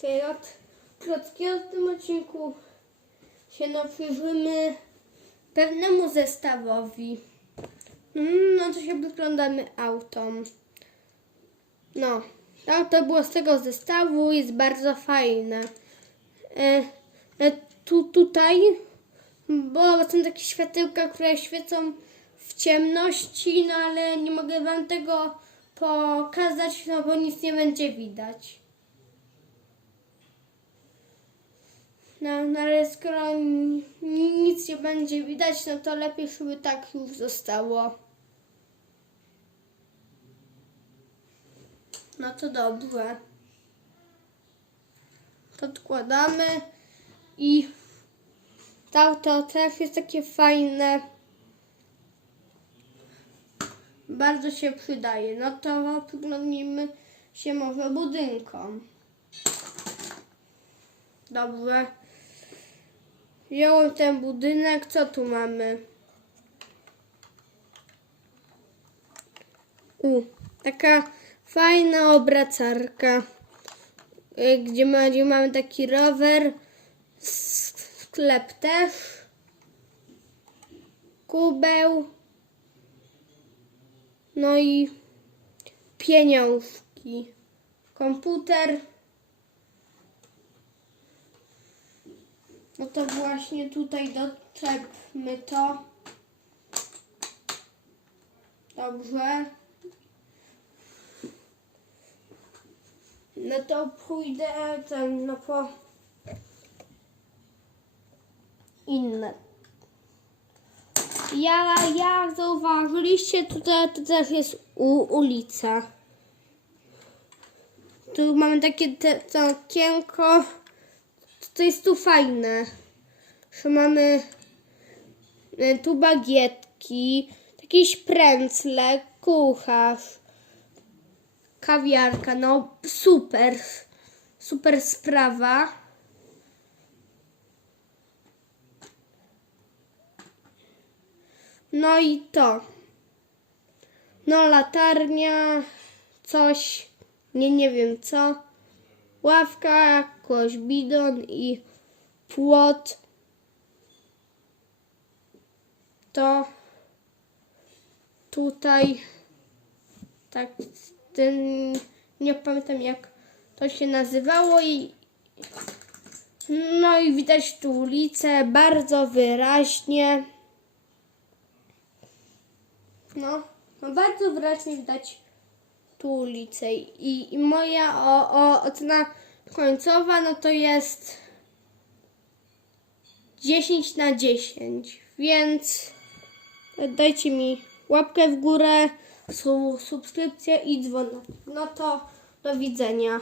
tutaj od w tym odcinku się naprzyjrzymy pewnemu zestawowi. Mm, No to się wyglądamy autom. No, auto było z tego zestawu, jest bardzo fajne. E, e, tu, tutaj, bo są takie światełka, które świecą w ciemności, no ale nie mogę wam tego pokazać, no bo nic nie będzie widać. No, no ale skoro ni- nic nie będzie widać, no to lepiej, żeby tak już zostało. No to dobrze. Podkładamy i to auto też jest takie fajne. Bardzo się przydaje. No to przyglądnijmy się może budynkom. Dobrze. Wziąłem ten budynek. Co tu mamy? U, taka fajna obracarka, y, gdzie, gdzie mamy taki rower, sklep też, kubeł, no i pieniążki, komputer. No to właśnie tutaj doczepmy to. Dobrze. No to pójdę ten, no po inne. Ja, jak zauważyliście, tutaj to też jest u, ulica. Tu mamy takie te, to okienko. To jest tu fajne, że mamy e, tu bagietki, jakieś pręcle, kucharz kawiarka, no super, super sprawa. No i to. No latarnia, coś, nie, nie wiem co. Ławka, jakoś bidon i płot. To tutaj tak ten nie pamiętam jak to się nazywało i no i widać tu ulicę bardzo wyraźnie. No, no bardzo wyraźnie widać tu ulicę i, i moja o, o, ocena końcowa no to jest 10 na 10, więc dajcie mi łapkę w górę, su- subskrypcję i dzwonek. No to do widzenia.